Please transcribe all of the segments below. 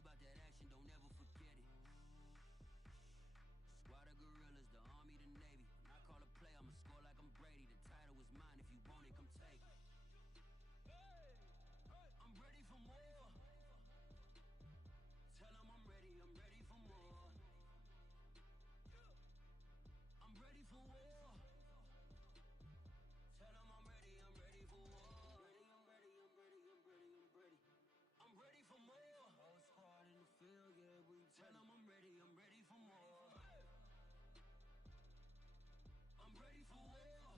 about that action, don't ever forget it. Squad of gorillas, the army, the navy. When I call a play, I'ma score like I'm Brady. The title is mine, if you want it, come take it. I'm ready for more. Tell them I'm ready for more. I'm ready for war. Tell them I'm ready for war. I'm ready for more. Whole squad in the field, yeah, we tell them I'm ready for more. I'm ready for war.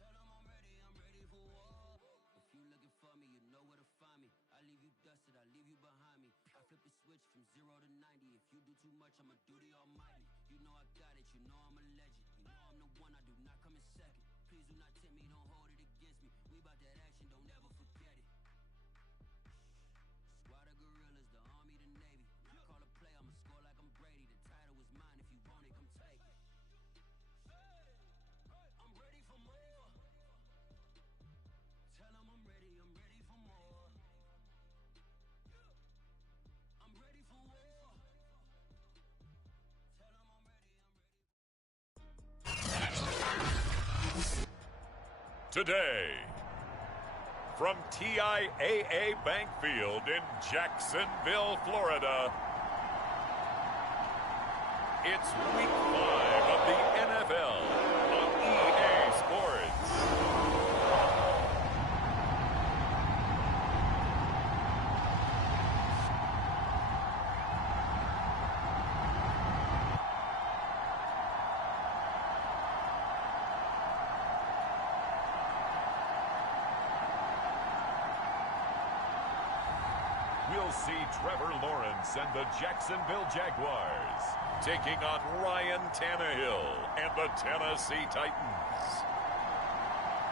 Tell them I'm ready for war. If you looking for me, you know where to find me. I leave you dusted, I leave you behind me. I flip the switch from 0 to 90. If you do too much, I'ma do the almighty. You know I got it, you know I'm a legend. You know I'm the one, I do not come in second. Please do not tempt me, don't hold it against me. We about that action, don't ever forget it. Squad of gorillas, the army, the navy. When I call a play, I'ma score like I'm Brady. The title is mine, if you want it, come take it. I'm ready for more. Tell them I'm ready for more. I'm ready for war. Tell them I'm ready. Today, from TIAA Bank Field in Jacksonville, Florida, it's Week 5 of the NFL on EA Sports. We'll see Trevor Lawrence and the Jacksonville Jaguars taking on Ryan Tannehill and the Tennessee Titans.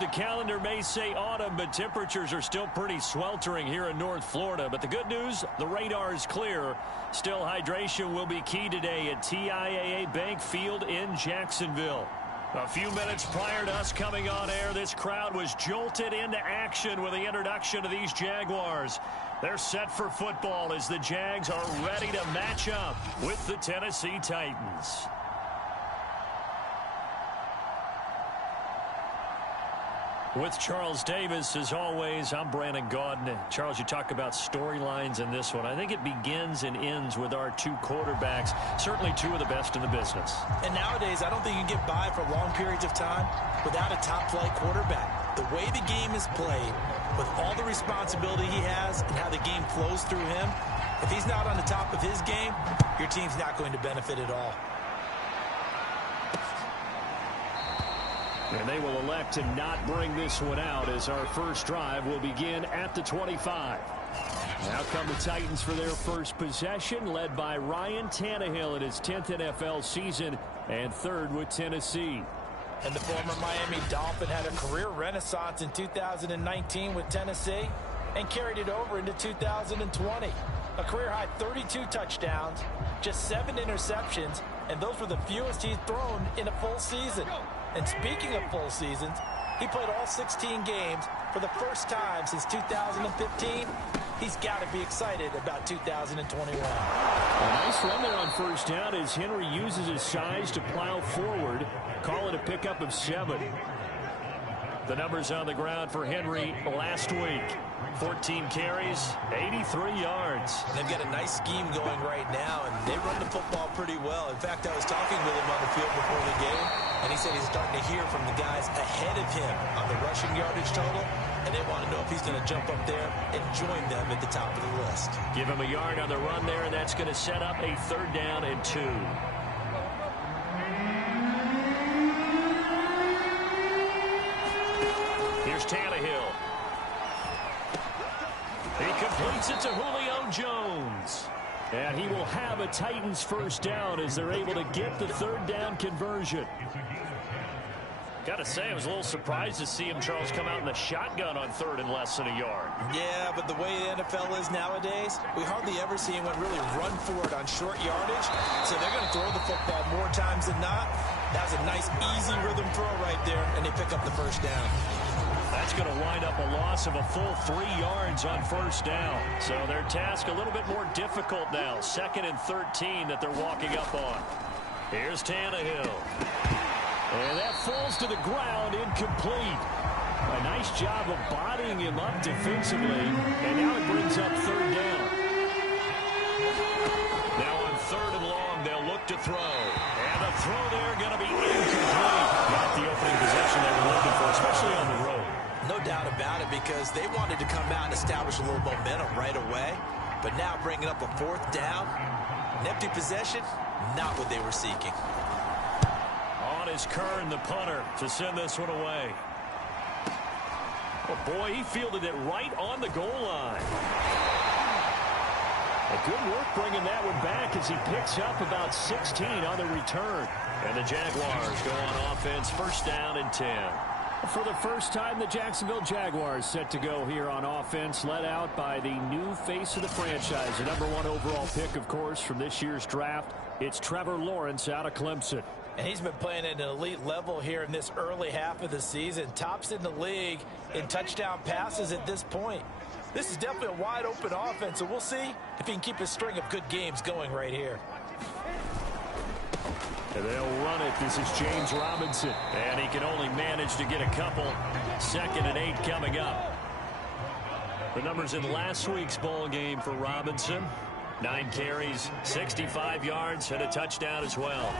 The calendar may say autumn, but temperatures are still pretty sweltering here in North Florida. But the good news, the radar is clear. Still, hydration will be key today at TIAA Bank Field in Jacksonville. A few minutes prior to us coming on air, this crowd was jolted into action with the introduction of these Jaguars. They're set for football as the Jags are ready to match up with the Tennessee Titans. With Charles Davis, as always, I'm Brandon Gaudin. Charles, you talk about storylines in this one. I think it begins and ends with our two quarterbacks, certainly two of the best in the business. And nowadays, I don't think you can get by for long periods of time without a top-flight quarterback. The way the game is played, with all the responsibility he has and how the game flows through him, if he's not on the top of his game, your team's not going to benefit at all. And they will elect to not bring this one out as our first drive will begin at the 25. Now come the Titans for their first possession, led by Ryan Tannehill in his 10th NFL season and third with Tennessee. And the former Miami Dolphin had a career renaissance in 2019 with Tennessee and carried it over into 2020. A career-high 32 touchdowns, just 7 interceptions, and those were the fewest he's thrown in a full season. And speaking of full seasons, he played all 16 games for the first time since 2015. He's got to be excited about 2021. A nice run there on first down as Henry uses his size to plow forward. Call it a pickup of 7. The numbers on the ground for Henry last week. 14 carries, 83 yards. They've got a nice scheme going right now, and they run the football pretty well. In fact, I was talking with him on the field before the game, and he said he's starting to hear from the guys ahead of him on the rushing yardage total, and they want to know if he's going to jump up there and join them at the top of the list. Give him a yard on the run there, and that's going to set up a 3rd down and 2. Here's Tannehill. He completes it to Julio Jones. And he will have a Titans first down as they're able to get the 3rd down conversion. Got to say, I was a little surprised to see him, Charles, come out in the shotgun on 3rd and less than a yard. Yeah, but the way the NFL is nowadays, we hardly ever see anyone really run for it on short yardage. So they're going to throw the football more times than not. That was a nice, easy rhythm throw right there, and they pick up the first down. That's going to wind up a loss of a full 3 yards on first down. So their task a little bit more difficult now. 2nd and 13 that they're walking up on. Here's Tannehill. And that falls to the ground, incomplete. A nice job of bodying him up defensively. And now it brings up 3rd down. Now on 3rd and long, they'll look to throw. And the throw there going to be incomplete. Not the opening possession they were looking for, especially on the road. No doubt about it, because they wanted to come out and establish a little momentum right away. But now bringing up a 4th down, an empty possession, not what they were seeking. On is Kern, the punter, to send this one away. Oh, boy, he fielded it right on the goal line. A good work bringing that one back as he picks up about 16 on the return. And the Jaguars go on offense, 1st down and 10. For the first time, the Jacksonville Jaguars set to go here on offense, led out by the new face of the franchise, the #1 overall pick, of course, from this year's draft. It's Trevor Lawrence out of Clemson. And he's been playing at an elite level here in this early half of the season. Tops in the league in touchdown passes at this point. This is definitely a wide-open offense, and we'll see if he can keep his string of good games going right here. And they'll run it. This is James Robinson. And he can only manage to get a couple. 2nd and 8 coming up. The numbers in last week's ball game for Robinson. 9 carries, 65 yards, and a touchdown as well.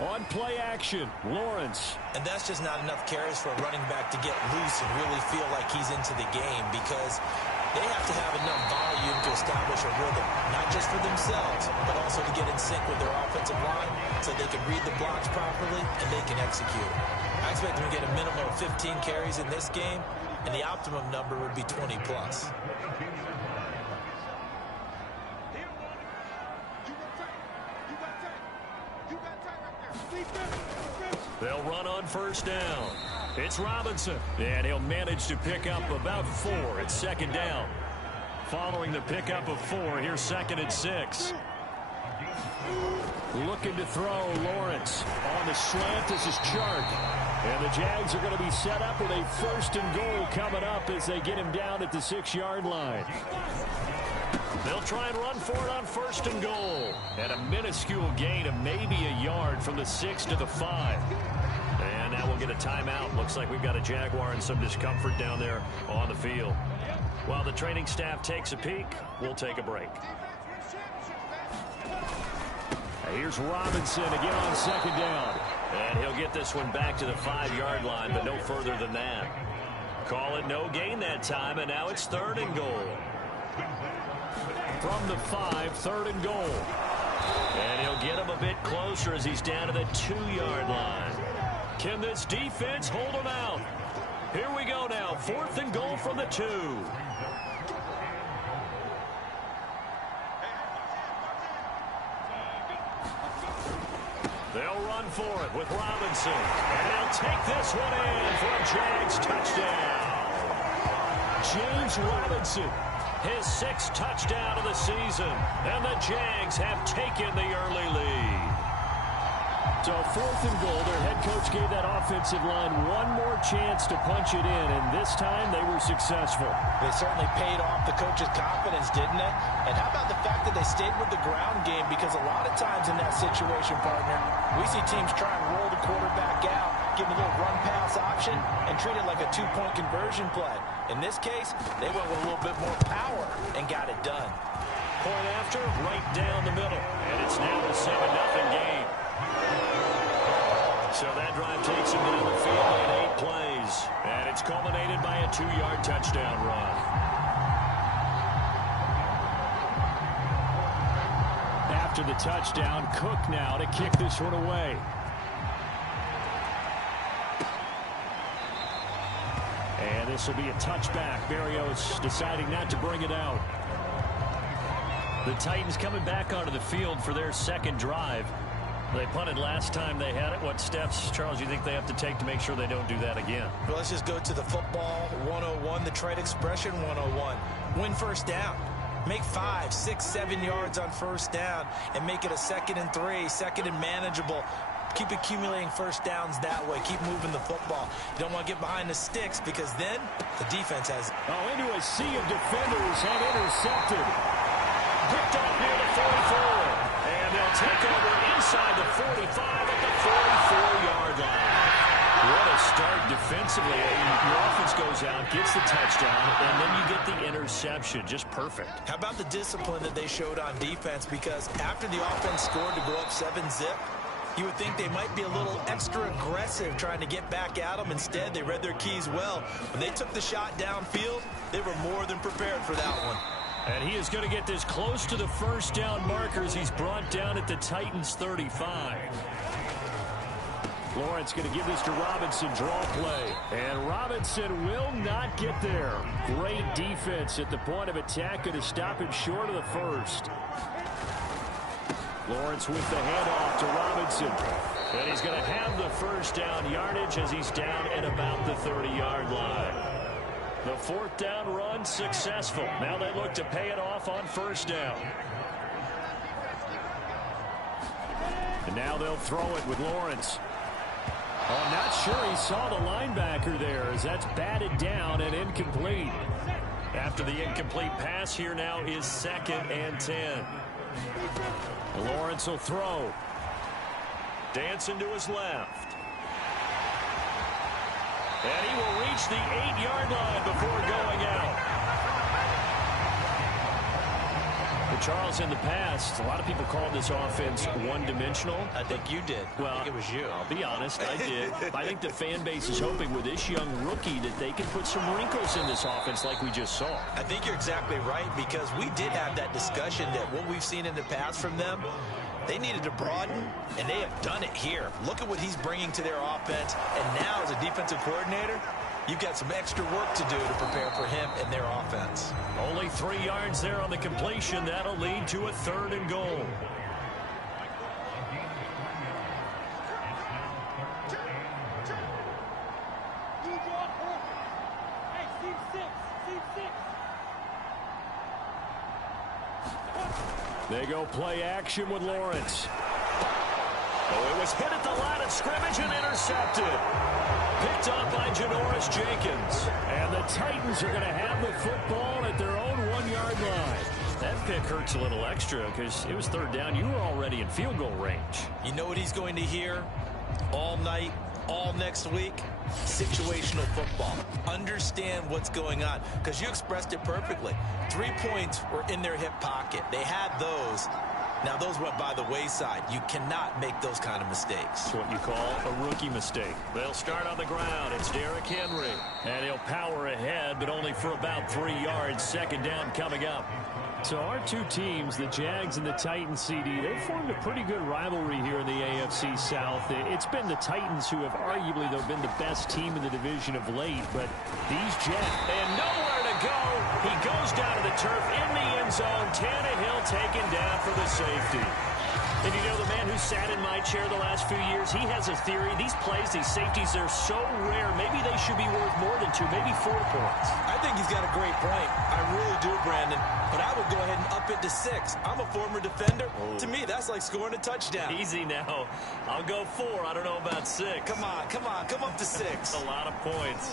On play action, Lawrence. And that's just not enough carries for a running back to get loose and really feel like he's into the game, because they have to have enough volume to establish a rhythm, not just for themselves, but also to get in sync with their offensive line so they can read the blocks properly and they can execute. I expect them to get a minimum of 15 carries in this game, and the optimum number would be 20 plus. They'll run on 1st down. It's Robinson, and he'll manage to pick up about 4. It's 2nd down. Following the pickup of 4, here's 2nd and 6. Looking to throw, Lawrence. On the slant, this is Chark. And the Jags are going to be set up with a 1st and goal coming up as they get him down at the 6-yard line. They'll try and run for it on 1st and goal. And a minuscule gain of maybe a yard from the 6 to the 5. And now we'll get a timeout. Looks like we've got a Jaguar in some discomfort down there on the field. While the training staff takes a peek, we'll take a break. Here's Robinson again on 2nd down. And he'll get this one back to the 5-yard line, but no further than that. Call it no gain that time, and now it's 3rd and goal. From the 5, 3rd and goal. And he'll get him a bit closer as he's down to the 2-yard line. Can this defense hold him out? Here we go now. 4th and goal from the 2. They'll run for it with Robinson. And they'll take this one in for a Jags touchdown. James Robinson, his 6th touchdown of the season. And the Jags have taken the early lead. So 4th and goal, their head coach gave that offensive line one more chance to punch it in, and this time they were successful. They certainly paid off the coach's confidence, didn't they? And how about the fact that they stayed with the ground game? Because a lot of times in that situation, partner, we see teams try and roll the quarterback out, give him a little run-pass option, and treat it like a 2-point conversion play. In this case, they went with a little bit more power and got it done. Point after, right down the middle, and it's now a 7-0 game. So that drive takes him down the field in 8 plays. And it's culminated by a 2-yard touchdown run. After the touchdown, Cook now to kick this one away. And this will be a touchback. Berrios deciding not to bring it out. The Titans coming back onto the field for their 2nd drive. They punted last time they had it. What steps, Charles, you think they have to take to make sure they don't do that again? Well, let's just go to the football 101, the trade expression 101. Win 1st down. Make 5, 6, 7 yards on 1st down and make it a 2nd and 3, 2nd and manageable. Keep accumulating first downs that way. Keep moving the football. You don't want to get behind the sticks because then the defense has... Oh, into a sea of defenders and intercepted. Picked off near the 44. And they'll take over inside the 45 at the 44-yard line. What a start defensively. Your offense goes out, gets the touchdown, and then you get the interception. Just perfect. How about the discipline that they showed on defense? Because after the offense scored to go up 7-zip, you would think they might be a little extra aggressive trying to get back at them. Instead, they read their keys well. When they took the shot downfield, they were more than prepared for that one. And he is going to get this close to the first down markers. He's brought down at the Titans 35. Lawrence going to give this to Robinson, draw play. And Robinson will not get there. Great defense at the point of attack, going to stop him short of the first. Lawrence with the handoff to Robinson. And he's going to have the first down yardage as he's down at about the 30-yard line. The fourth down run successful. Now they look to pay it off on first down. And now they'll throw it with Lawrence. Oh, I'm not sure he saw the linebacker there as that's batted down and incomplete. After the incomplete pass, here now is 2nd and 10. Lawrence will throw. Dancing to his left. And he will reach the 8-yard line before going out. Well, Charles, in the past, a lot of people called this offense one-dimensional. I think you did. Well, I think it was you. I'll be honest, I did. I think the fan base is hoping with this young rookie that they can put some wrinkles in this offense like we just saw. I think you're exactly right because we did have that discussion that what we've seen in the past from them, they needed to broaden, and they have done it here. Look at what he's bringing to their offense, and now as a defensive coordinator, you've got some extra work to do to prepare for him and their offense. Only 3 yards there on the completion. That'll lead to a 3rd and goal. They go play action with Lawrence. Oh, it was hit at the line of scrimmage and intercepted. Picked up by Janoris Jenkins. And the Titans are going to have the football at their own 1-yard line. That pick hurts a little extra because it was 3rd down. You were already in field goal range. You know what he's going to hear all night, all next week? Situational football. Understand what's going on because you expressed it perfectly. 3 points were in their hip pocket. They had those. Now, those went by the wayside. You cannot make those kind of mistakes. It's what you call a rookie mistake. They'll start on the ground. It's Derrick Henry. And he'll power ahead, but only for about 3 yards. 2nd down coming up. So our two teams, the Jags and the Titans, CD, they've formed a pretty good rivalry here in the AFC South. It's been the Titans who have arguably, though, been the best team in the division of late. But these Jags, and nowhere to go. He goes down to the turf in the end zone. Tannehill taken down for the safety. And you know, the man who sat in my chair the last few years, he has a theory. These plays, these safeties, they're so rare. Maybe they should be worth more than 2, maybe 4 points. I think he's got a great point. I really do, Brandon. But I would go ahead and up it to 6. I'm a former defender. Oh. To me, that's like scoring a touchdown. Easy now. I'll go 4. I don't know about 6. Come on, come on. Come up to 6. That's a lot of points.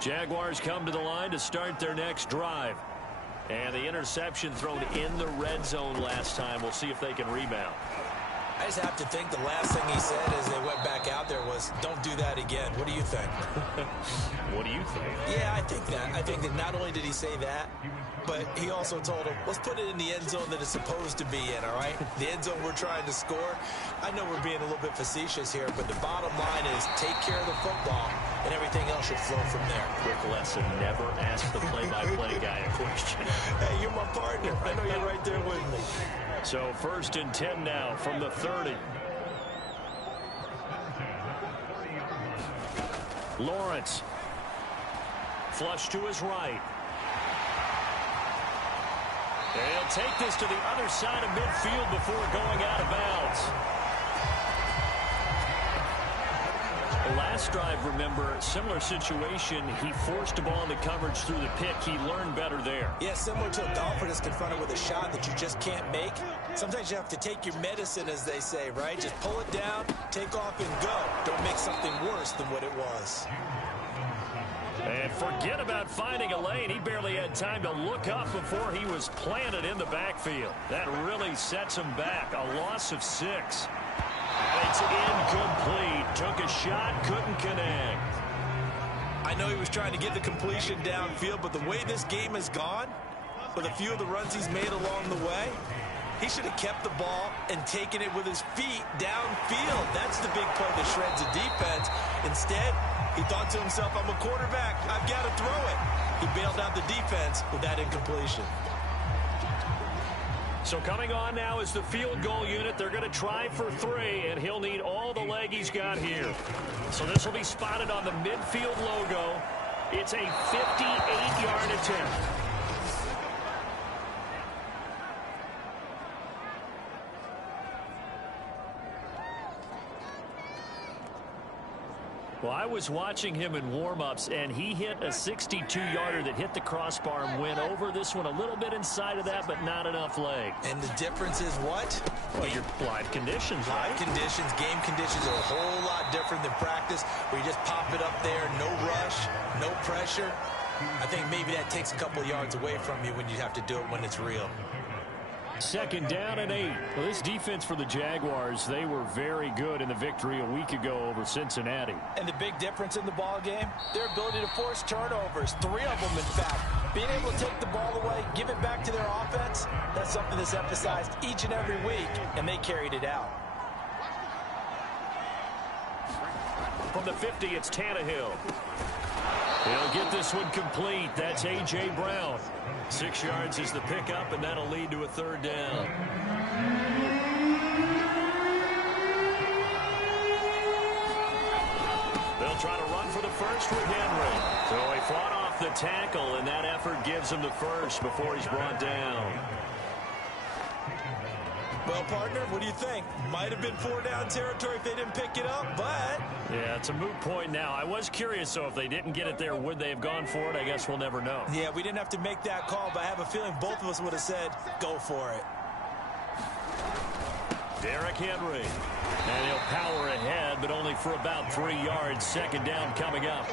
Jaguars come to the line to start their next drive. And the interception thrown in the red zone last time. We'll see if they can rebound. I just have to think the last thing he said as they went back out there was, don't do that again. What do you think? What do you think? Yeah, I think that. I think that not only did he say that, but he also told him, let's put it in the end zone that it's supposed to be in, all right? The end zone we're trying to score. I know we're being a little bit facetious here, but the bottom line is take care of the football, and everything else should flow from there. Quick lesson, never ask the play-by-play guy a question. Hey, you're my partner. I know you're right there with me. So 1st and 10 now from the 30. Lawrence. Flush to his right. And he'll take this to the other side of midfield before going out of bounds. last drive, remember, similar situation. He forced the ball into coverage through the pick. He learned better there. Yeah, similar to a golfer that's confronted with a shot that you just can't make. Sometimes you have to take your medicine, as they say, right? Just pull it down, take off, and go. Don't make something worse than what it was. And forget about finding a lane. He barely had time to look up before he was planted in the backfield. That really sets him back. A loss of 6. It's incomplete. Took a shot, couldn't connect. I know he was trying to get the completion downfield, but the way this game has gone, with a few of the runs he's made along the way, he should have kept the ball and taken it with his feet downfield. That's the big play that shreds a defense. Instead, he thought to himself, I'm a quarterback. I've got to throw it. He bailed out the defense with that incompletion. So coming on now is the field goal unit. They're going to try for 3, and he'll need all the leg he's got here. So this will be spotted on the midfield logo. It's a 58-yard attempt. Well, I was watching him in warm-ups, and he hit a 62-yarder that hit the crossbar and went over. This one a little bit inside of that, but not enough leg. And the difference is what? Well, your live conditions, right? Live conditions, game conditions are a whole lot different than practice, where you just pop it up there, no rush, no pressure. I think maybe that takes a couple yards away from you when you have to do it when it's real. 2nd down and 8. Well, this defense for the Jaguars, they were very good in the victory a week ago over Cincinnati. And the big difference in the ball game, their ability to force turnovers, 3 of them in fact. Being able to take the ball away, give it back to their offense, that's something that's emphasized each and every week, and they carried it out. From the 50, it's Tannehill. He'll get this one complete. That's A.J. Brown. 6 yards is the pickup, and that'll lead to a 3rd down. They'll try to run for the first with Henry. So he fought off the tackle, and that effort gives him the first before he's brought down. Well, partner, what do you think? Might have been 4-down territory if they didn't pick it up, but... Yeah, it's a moot point now. I was curious, so if they didn't get it there, would they have gone for it? I guess we'll never know. Yeah, we didn't have to make that call, but I have a feeling both of us would have said, go for it. Derrick Henry. And he'll power ahead, but only for about 3 yards. 2nd down coming up.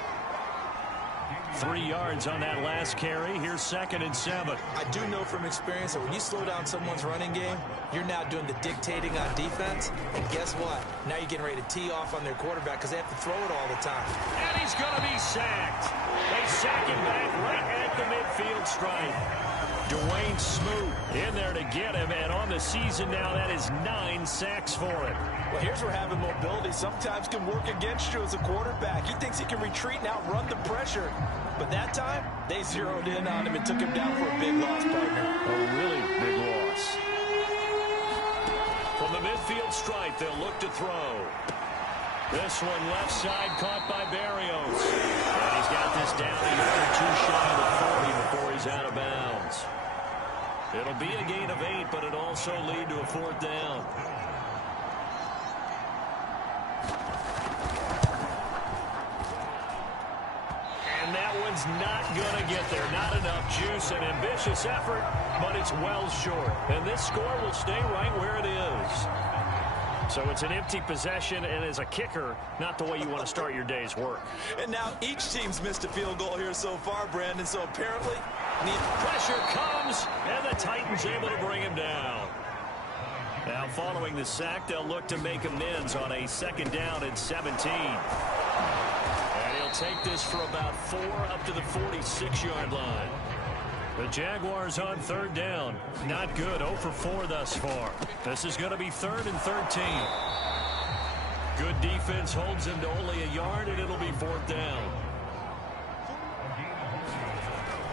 3 yards on that last carry. Here's 2nd and 7. I do know from experience that when you slow down someone's running game, you're now doing the dictating on defense. And guess what? Now you're getting ready to tee off on their quarterback because they have to throw it all the time. And he's going to be sacked. They sack him back right at the midfield stripe. Dwayne Smoot in there to get him. And on the season now, that is 9 sacks for him. Well, here's where having mobility sometimes can work against you as a quarterback. He thinks he can retreat and outrun the pressure. But that time, they zeroed in on him and took him down for a big loss, partner. A really big loss. From the midfield stripe, they'll look to throw. This one left side caught by Barrios. And he's got this down a yard or 2 shy of the 40 before he's out of bounds. It'll be a gain of 8, but it'll also lead to a 4th down. And that one's not going to get there. Not enough juice. An ambitious effort, but it's well short. And this score will stay right where it is. So it's an empty possession, and as a kicker, not the way you want to start your day's work. And now each team's missed a field goal here so far, Brandon. So apparently, pressure comes, and the Titans able to bring him down. Now following the sack, they'll look to make amends on a 2nd down and 17. And he'll take this for about 4 up to the 46-yard line. The Jaguars on 3rd down. Not good. 0 for 4 thus far. This is going to be 3rd and 13. Good defense holds him to only a yard, and it'll be 4th down.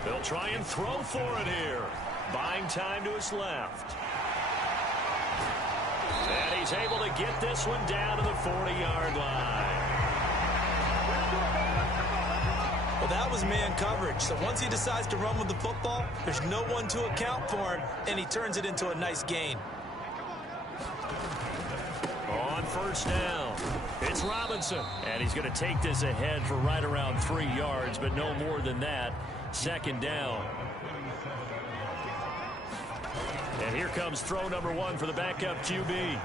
They'll try and throw for it here. Buying time to his left. And he's able to get this one down to the 40-yard line. Well, that was man coverage. So once he decides to run with the football, there's no one to account for him, and he turns it into a nice gain. On first down. It's Robinson, and he's going to take this ahead for right around 3 yards, but no more than that. Second down. And here comes throw number 1 for the backup QB.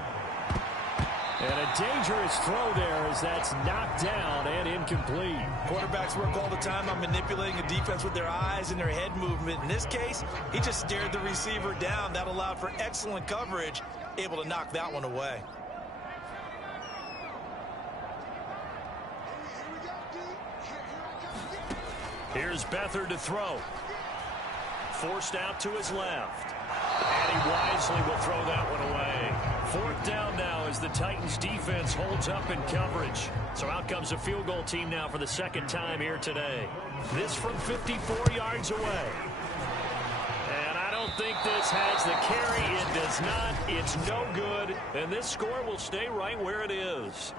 And a dangerous throw there as that's knocked down and incomplete. Quarterbacks work all the time on manipulating a defense with their eyes and their head movement. In this case, he just stared the receiver down. That allowed for excellent coverage, able to knock that one away. Here's Beathard to throw. Forced out to his left. And he wisely will throw that one away. 4th down now as the Titans defense holds up in coverage. So out comes a field goal team now for the second time here today. This from 54 yards away. And I don't think this has the carry. It does not. It's no good. And this score will stay right where it is.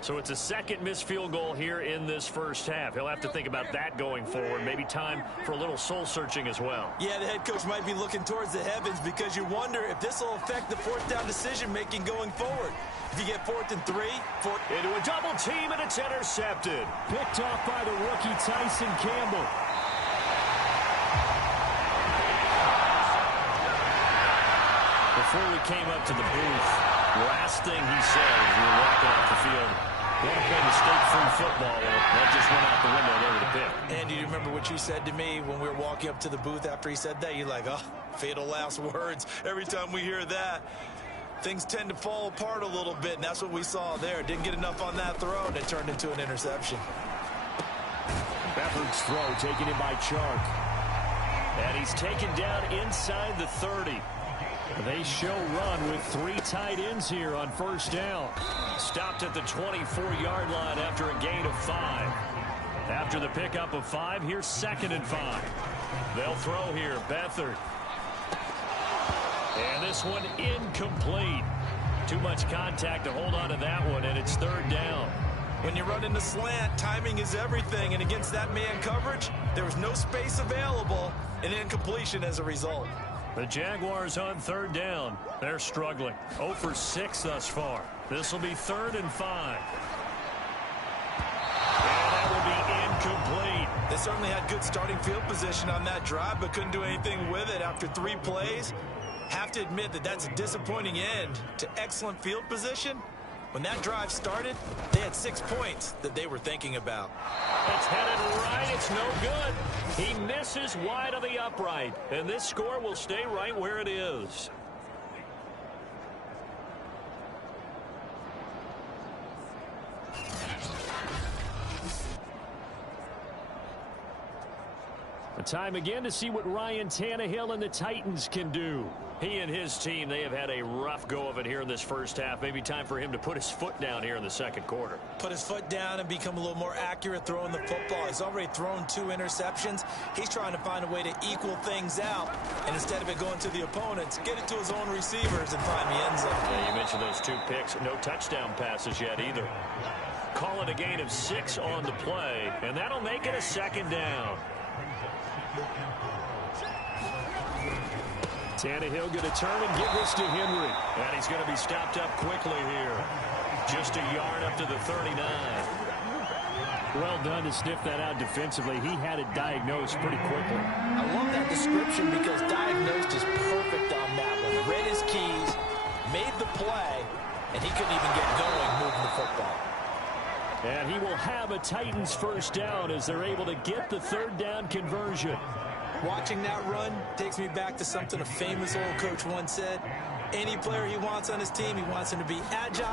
So it's a second missed field goal here in this first half. He'll have to think about that going forward. Maybe time for a little soul-searching as well. Yeah, the head coach might be looking towards the heavens because you wonder if this will affect the 4th down decision-making going forward. If you get 4th and 3, into a double team, and it's intercepted. Picked off by the rookie Tyson Campbell. Before we came up to the booth, last thing he said as we were walking off the field, want to play mistake-free football. Well, that just went out the window there with a pick. And do you remember what you said to me when we were walking up to the booth after he said that? You're like, oh, fatal last words. Every time we hear that, things tend to fall apart a little bit, and that's what we saw there. Didn't get enough on that throw, and it turned into an interception. Beathard's throw taken in by Chark. And he's taken down inside the 30. They show run with 3 tight ends here on first down. Stopped at the 24-yard line after a gain of 5. After the pickup of 5, here's 2nd and 5. They'll throw here, Beathard. And this one incomplete. Too much contact to hold on to that one, and it's 3rd down. When you run in the slant, timing is everything, and against that man coverage, there was no space available, and incompletion as a result. The Jaguars on 3rd down. They're struggling. 0 for 6 thus far. This will be 3rd and 5. And that will be incomplete. They certainly had good starting field position on that drive, but couldn't do anything with it after 3 plays. Have to admit that that's a disappointing end to excellent field position. When that drive started, they had 6 points that they were thinking about. It's headed right. It's no good. He misses wide of the upright, and this score will stay right where it is. A time again to see what Ryan Tannehill and the Titans can do. He and his team, they have had a rough go of it here in this first half. Maybe time for him to put his foot down here in the second quarter. Put his foot down and become a little more accurate throwing the football. He's already thrown 2 interceptions. He's trying to find a way to equal things out. And instead of it going to the opponents, get it to his own receivers and find the end zone. Yeah, you mentioned those 2 picks. No touchdown passes yet either. Call it a gain of 6 on the play, and that'll make it a 2nd down. Tannehill going to turn and give this to Henry. And he's going to be stopped up quickly here. Just a yard up to the 39. Well done to sniff that out defensively. He had it diagnosed pretty quickly. I love that description because diagnosed is perfect on that one. Read his keys, made the play, and he couldn't even get going moving the football. And he will have a Titans first down as they're able to get the 3rd down conversion. Watching that run takes me back to something a famous old coach once said. Any player he wants on his team, he wants him to be agile,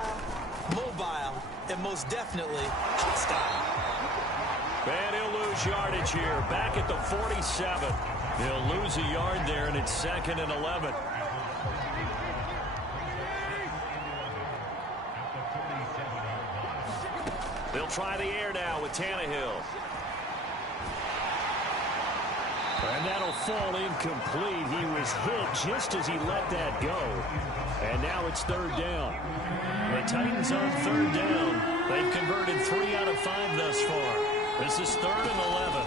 mobile, and most definitely hostile. And he'll lose yardage here. Back at the 47. He'll lose a yard there, and it's 2nd and 11. They'll try the air now with Tannehill. And that'll fall incomplete. He was hit just as he let that go. And now it's 3rd down. The Titans on 3rd down. They've converted 3 out of 5 thus far. This is 3rd and 11.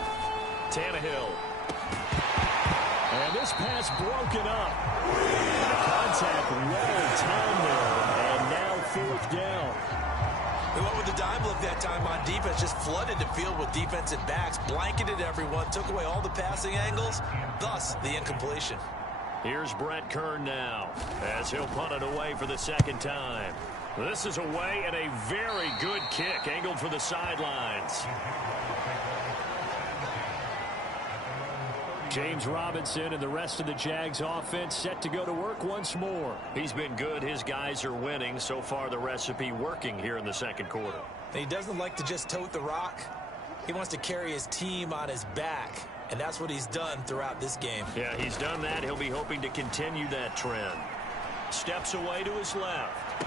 Tannehill. And this pass broken up. The contact well timed there. And now 4th down. They went with the dime look that time on defense, just flooded the field with defensive backs, blanketed everyone, took away all the passing angles, thus the incompletion. Here's Brett Kern now, as he'll punt it away for the 2nd time. This is away and a very good kick, angled for the sidelines. James Robinson and the rest of the Jags offense set to go to work once more. He's been good. His guys are winning. So far, the recipe working here in the 2nd quarter. He doesn't like to just tote the rock. He wants to carry his team on his back, and that's what he's done throughout this game. Yeah, he's done that. He'll be hoping to continue that trend. Steps away to his left.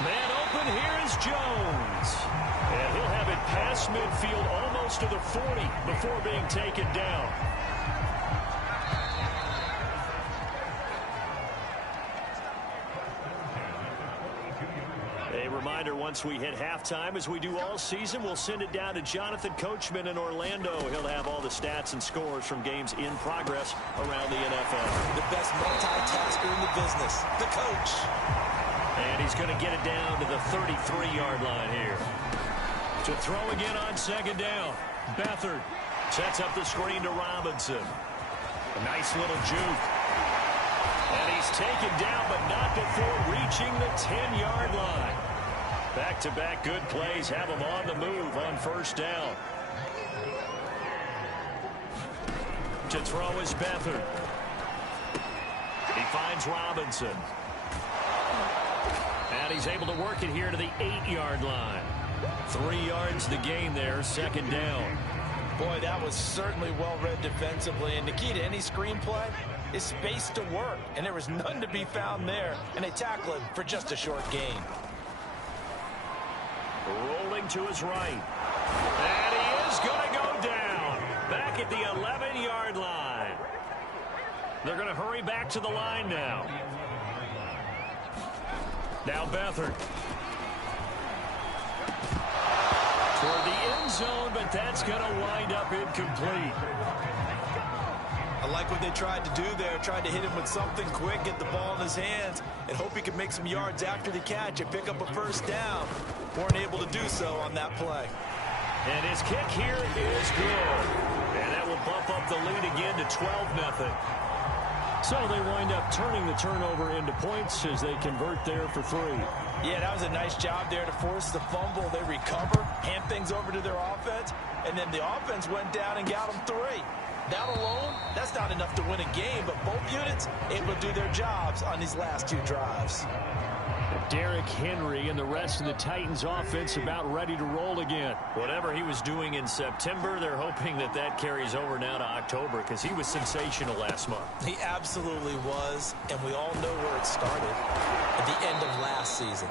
Man open, here is Jones. And he'll have it past midfield almost to the 40 before being taken down. A reminder, once we hit halftime, as we do all season, we'll send it down to Jonathan Coachman in Orlando. He'll have all the stats and scores from games in progress around the NFL. The best multitasker in the business, the coach. And he's going to get it down to the 33-yard line here. To throw again on 2nd down. Beathard sets up the screen to Robinson. A nice little juke. And he's taken down, but not before reaching the 10-yard line. Back-to-back good plays have him on the move on 1st down. To throw is Beathard. He finds Robinson. And he's able to work it here to the 8-yard line. 3 yards the gain there, 2nd down. Boy, that was certainly well-read defensively. And the key to any screenplay is space to work. And there was none to be found there. And they tackle him for just a short gain. Rolling to his right. And he is going to go down. Back at the 11-yard line. They're going to hurry back to the line now. Now Beathard. Toward the end zone, but that's going to wind up incomplete. I like what they tried to do there. Tried to hit him with something quick, get the ball in his hands, and hope he could make some yards after the catch and pick up a 1st down. Weren't able to do so on that play. And his kick here is good. And that will bump up the lead again to 12-0. So they wind up turning the turnover into points as they convert there for 3. Yeah, that was a nice job there to force the fumble. They recover, hand things over to their offense, and then the offense went down and got them 3. That alone, that's not enough to win a game, but both units able to do their jobs on these last 2 drives. Derrick Henry and the rest of the Titans offense about ready to roll again. Whatever he was doing in September, they're hoping that that carries over now to October because he was sensational last month. He absolutely was, and we all know where it started at the end of last season,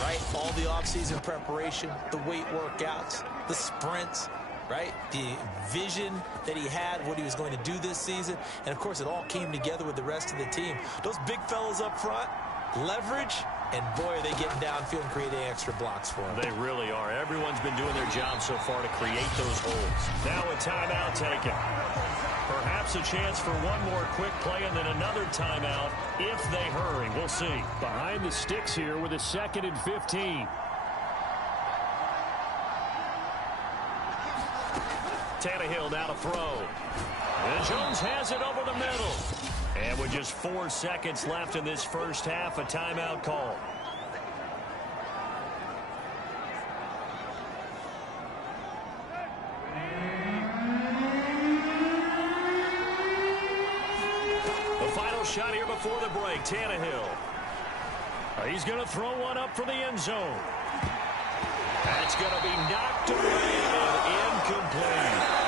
right? All the offseason preparation, the weight workouts, the sprints, right? The vision that he had, what he was going to do this season, and of course it all came together with the rest of the team. Those big fellas up front, leverage, and boy, are they getting downfield and creating extra blocks for him. They really are. Everyone's been doing their job so far to create those holes. Now a timeout taken. Perhaps a chance for one more quick play and then another timeout if they hurry. We'll see. Behind the sticks here with a 2nd and 15. Tannehill now to throw. And Jones has it over the middle. And with just 4 seconds left in this first half, a timeout call. The final shot here before the break, Tannehill. He's going to throw one up for the end zone. That's going to be knocked away and incomplete.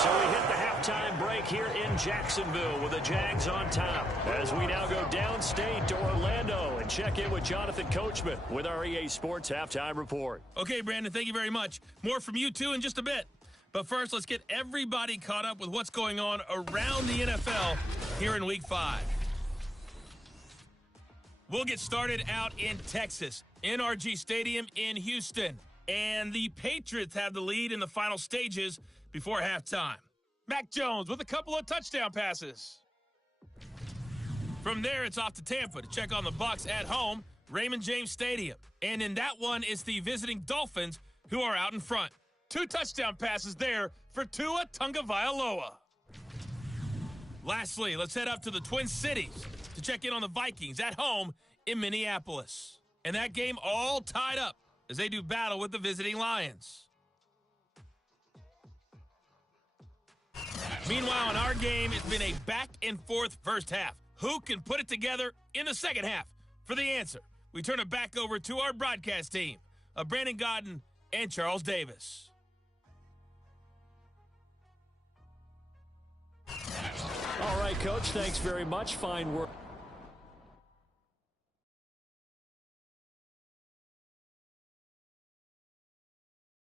So we hit the halftime break here in Jacksonville with the Jags on top. As we now go downstate to Orlando and check in with Jonathan Coachman with our EA Sports Halftime Report. Okay, Brandon, thank you very much. More from you, too, in just a bit. But first, let's get everybody caught up with what's going on around the NFL here in Week 5. We'll get started out in Texas, NRG Stadium in Houston. And the Patriots have the lead in the final stages before halftime. Mac Jones with a couple of touchdown passes. From there, it's off to Tampa to check on the Bucs at home, Raymond James Stadium. And in that one, it's the visiting Dolphins who are out in front. 2 touchdown passes there for Tua Tagovailoa. Lastly, let's head up to the Twin Cities to check in on the Vikings at home in Minneapolis. And that game all tied up as they do battle with the visiting Lions. Meanwhile, in our game, it's been a back-and-forth first half. Who can put it together in the second half? For the answer, we turn it back over to our broadcast team of Brandon Godden and Charles Davis. All right, Coach, thanks very much. Fine work.